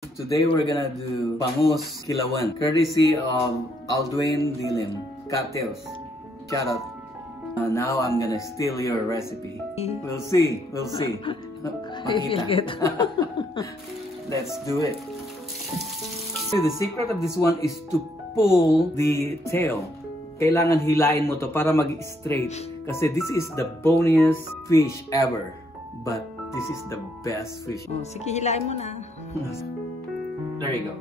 Today we're gonna do bangus kilawan, courtesy of Aldwin Dilim, Cateos. Shout out. Now I'm gonna steal your recipe. We'll see. We'll see. Let's do it. So the secret of this one is to pull the tail. Kailangan hilain mo to para mag-straight. Kasi this is the boniest fish ever. But this is the best fish. Oh, sige, hilain mo na. There you go.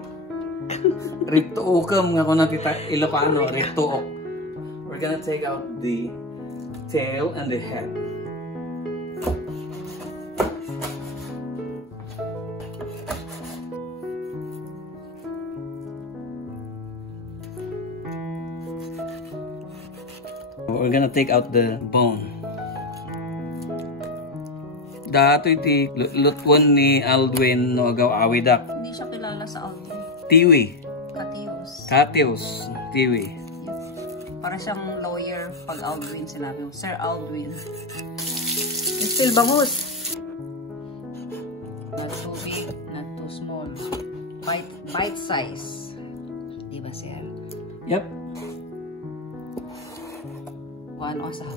Rituokam nga ko na kita Ilocano. Rituok. We're gonna take out the tail and the head. We're gonna take out the bone. Dato iti lutwan ni Aldwin no agaw awidak. Hindi siya kilala sa Aldwin. Tiwi. Cateos. Cateos. Tiwi. Para siyang lawyer pag Aldwin sinabi mo. Sir Aldwin. Still bangus. Not too big, not too small. Bite size. Di ba, sir? Yep. One o sa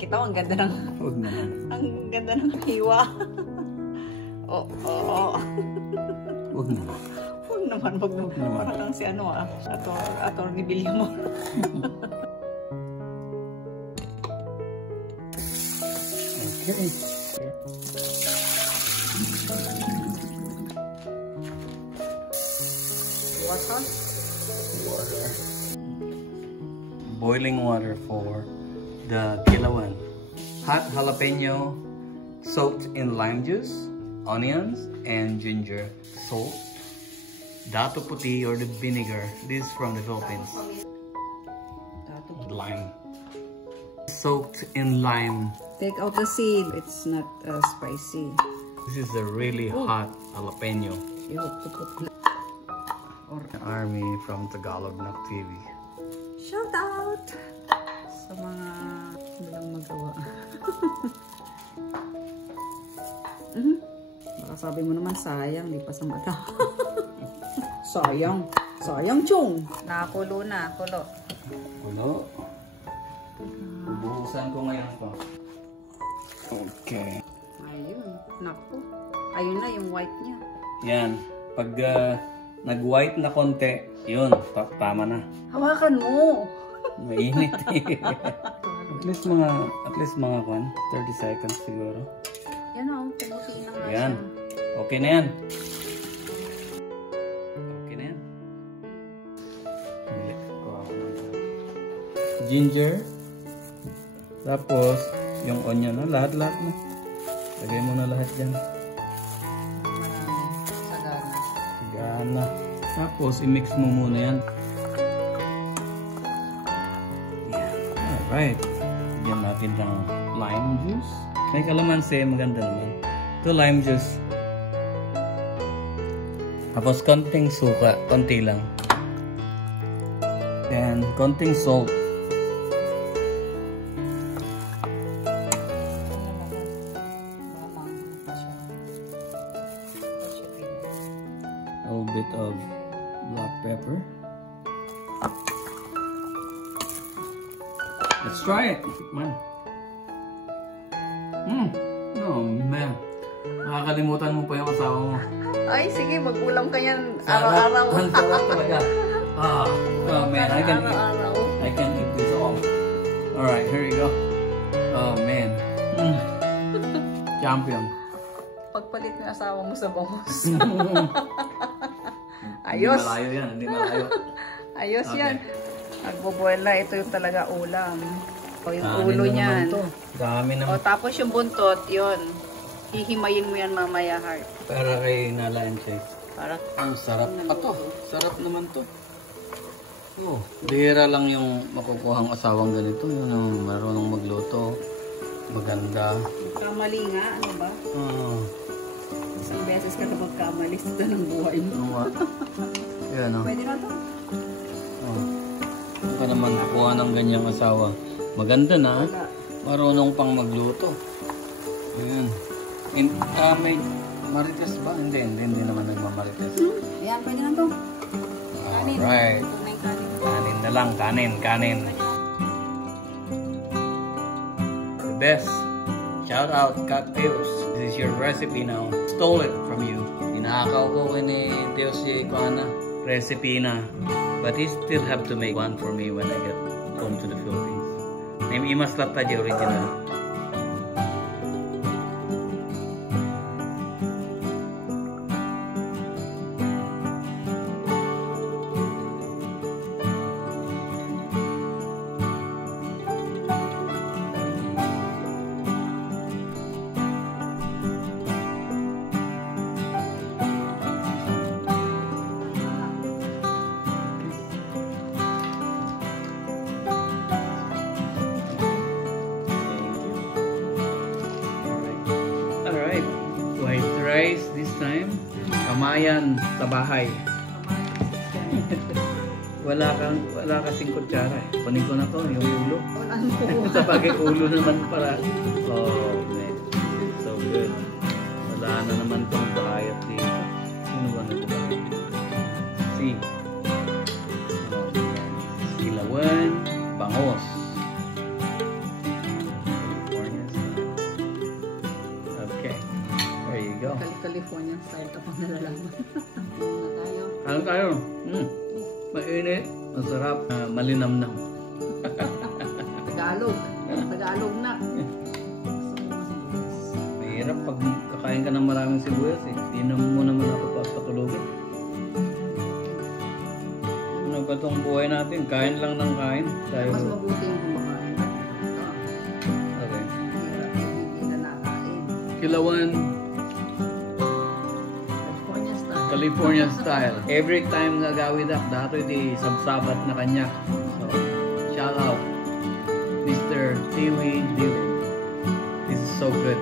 kita mo, ang ganda ng Huwag naman. ang ganda ng hiwa. Oo. Huwag naman. Huwag naman. Para kang si ano Attorney Villamor. Okay. Water? Water. Boiling water for the kilawan. Hot jalapeno soaked in lime juice, onions, and ginger. Salt. Dato puti or the vinegar. This is from the Philippines. Lime. Soaked in lime. Take out the seed. It's not spicy. This is a really hot jalapeno. You have to put Army from Tagalog Nak TV. shout out sa mga walang magawa. Baka sabi mo naman sayang, di pa sa mata. Sayang chong. Nakakulo na, kulo. Kulo. Bubuhusan ko ngayon pa. Okay. Ayun, naku. Ayun na yung white niya. Yan. Pag nag-white na konti, yun, tama na. Hawakan mo. Mainit eh. At least mga 30 seconds siguro. Yan o, pumuti na nga Yan. siya. Okay na yan. Okay na yan. Ginger. Tapos, yung onion na. Lahat-lahat na. Lagay mo na lahat dyan. Sagana. Sagana. Tapos, i-mix mo muna yan. Yan. Alright. Bigyan natin ng lime juice. May kalamansi. Maganda naman. Ito lime juice. Tapos, konting suka. Konti lang. And, konting salt. A little bit of black pepper. Let's try it. Man. Oh man. Nakakalimutan mo pa yung asawa mo. Ay, sige, mag-ulam ka yan araw-araw. Ang sarap talaga. Oh man, I can eat this all. Alright, here you go. Oh man. Champion. Pagpalit mo yung asawa mo sa bangus. Ayos. Hindi malayo yan, hindi malayo. Ayos okay. Yan. Nagbo-boil na. Ito yung talaga ulam. O yung Dami ulo na niyan. Dami naman. O tapos yung buntot, yun. Hihimayin mo yan mamaya, heart. Para kay Nalayan siya. Para ang sarap. Ato, sarap naman to. Oh, bihira lang yung makukuhang asawang ganito. Yun ang marunong magluto. Maganda. Kamali nga, ano ba? Isang beses ka na magkamali sa ng buhay mo. Ano nga? Yan o. Pwede na to. Hindi ka naman kukuha ng ganyang asawa. Maganda na. Marunong pang magluto. Ayan. Marites ba? Hindi naman nagmamarites. Ayan, pwede na to. Kanin. Alright. Ito na yung kanin. Kanin na lang, kanin. The best. Shout out, Kat Teos. This is your recipe now. Stole it from you. Inakaw ko ni Teos si Kuana. Recipe na. But he still have to make one for me when I get home to the Philippines. Name Imas Lata the original. White rice this time. Kamayan sa bahay. wala kasing kutsara eh. Kunin ko na to, yung ulo. Sa bagay ulo naman para. Oh, man. So good. Wala na naman tong bayat dito. Sino ba na ito? See. Oh, Ilawan, bangos. Go. California style ka pang nalalaman. Ano tayo? Ano tayo? Mainit, masarap, malinamnam. Tagalog na. Mahirap pag kakain ka ng maraming sibuyas eh. Hindi mo naman ako papatulogin. Ano ba itong buhay natin? Kain lang ng kain. Tayo. Mas mabuti yung kumakain. Okay. Hindi na nakain. Kilawan. California style. Every time nga gawin dato iti sabsabat na kanya. So, shout out Mr. Tiwi Dili. This is so good.